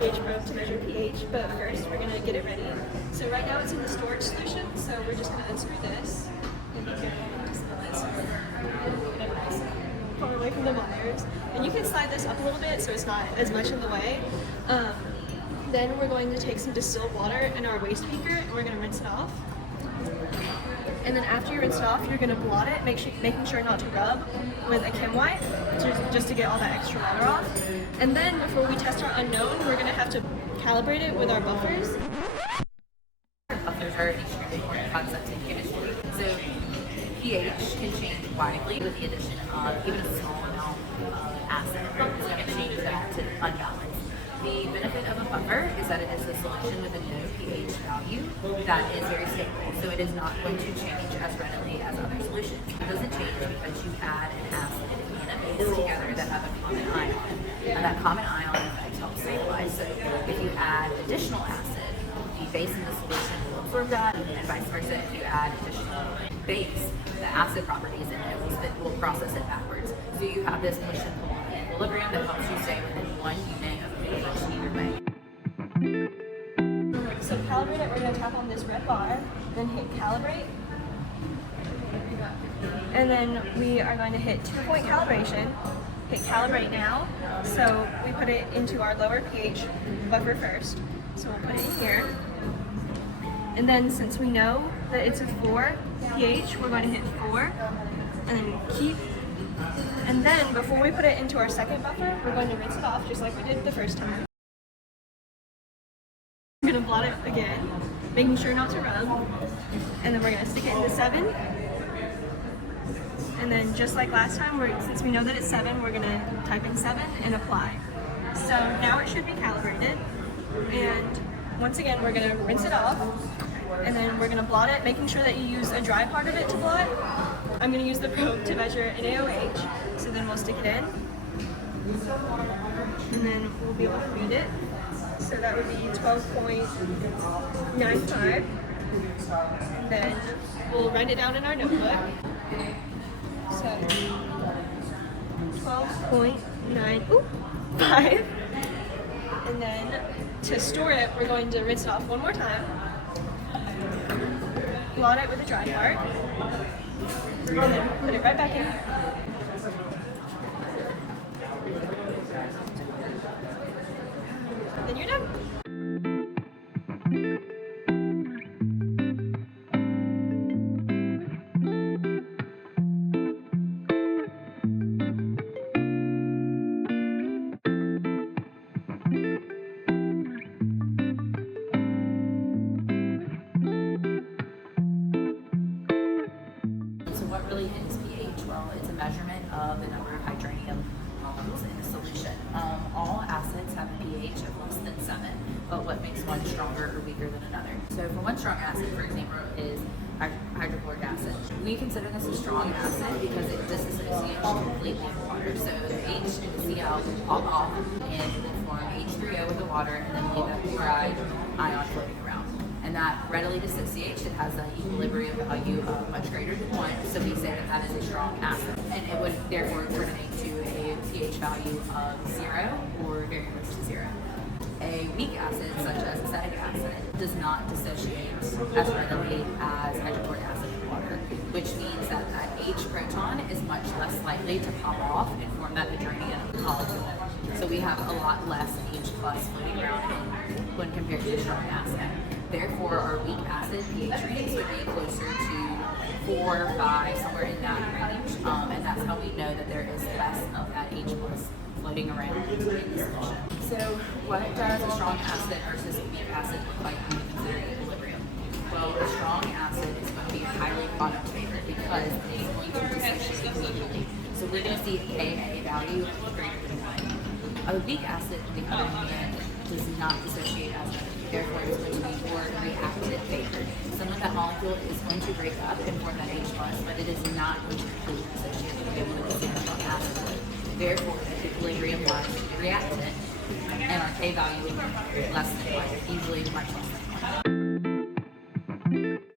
pH probe to measure pH, but first we're going to get it ready. So right now it's in the storage solution, so we're just going to unscrew this. And be careful, just let it nice far away from the wires. And you can slide this up a little bit so it's not as much in the way. Then we're going to take some distilled water in our waste beaker and we're going to rinse it off. And then after you rinse it off, you're going to blot it, making sure not to rub with a chem wipe, just to get all that extra water off. And then before we test our unknown, we're going to have to calibrate it with our buffers. Buffers are an extremely important concept in chemistry. So pH can change widely with the addition of even a small amount of acid. It's going to change that to unbalanced. The benefit of a buffer is that it is a solution with a no pH value that is very stable, so it is not going to change as readily as other solutions. It doesn't change because you add an acid and a base together that have a common ion, and that common ion effect helps stabilize. So if you add additional acid, the base in the solution will absorb that, and vice versa. If you add additional base, the acid properties in it will process it backwards. So you have this push and pull equilibrium that helps you stay within one unit of pH either way. So to calibrate it, we're going to tap on this red bar, then hit calibrate. And then we are going to hit 2-point calibration, hit calibrate now. So we put it into our lower pH buffer first. So we'll put it in here. And then since we know that it's a 4 pH, we're going to hit 4 and then keep. And then before we put it into our second buffer, we're going to rinse it off just like we did the first time. We're going to blot it again, making sure not to rub. And then we're going to stick it in the 7. And then just like last time, since we know that it's 7, we're going to type in 7 and apply. So now it should be calibrated. And once again, we're going to rinse it off. And then we're going to blot it, making sure that you use a dry part of it to blot. I'm going to use the probe to measure NaOH. So then we'll stick it in. And then we'll be able to read it. So that would be 12.95. And then we'll write it down in our notebook. So 12.95. And then to store it, we're going to rinse it off one more time. Blot it with a dry part. And then put it right back in here. Then you're done. What really is pH? Well, it's a measurement of the number of hydronium molecules in the solution. All acids have a pH of less than 7, but what makes one stronger or weaker than another? So for one strong acid, for example, is hydrochloric acid. We consider this a strong acid because it disassociates completely with water. So the H and the Cl will pop off and will form H3O with the water and then leave that chloride ion floating around. And that readily dissociates. It has an equilibrium value of much greater than 1, so we say that that is a strong acid. And it would therefore coordinate to a pH value of 0 or very close to 0. A weak acid, such as acetic acid, does not dissociate as readily as hydrochloric acid in water, which means that that H proton is much less likely to pop off and form that hydronium molecule. So we have a lot less H plus floating around when compared to a strong acid. Therefore, our weak acid pH readings would be closer to 4 or 5, somewhere in that range, and that's how we know that there is less of that H plus floating around in the solution. So what does a strong acid versus a weak acid look like when we consider equilibrium? Well, a strong acid is going to be highly product favored because it's going to dissociate immediately. So we're going to see Ka value greater than 1. A weak acid, on the other hand, does not dissociate as much. Therefore, it's going to be more reactant favored. Some of that molecule is going to break up and form that H+, but it is not going to completely dissociate the way one of the strong acid would. Therefore, the equilibrium wise reactant, and our K value would be less than 1, usually much less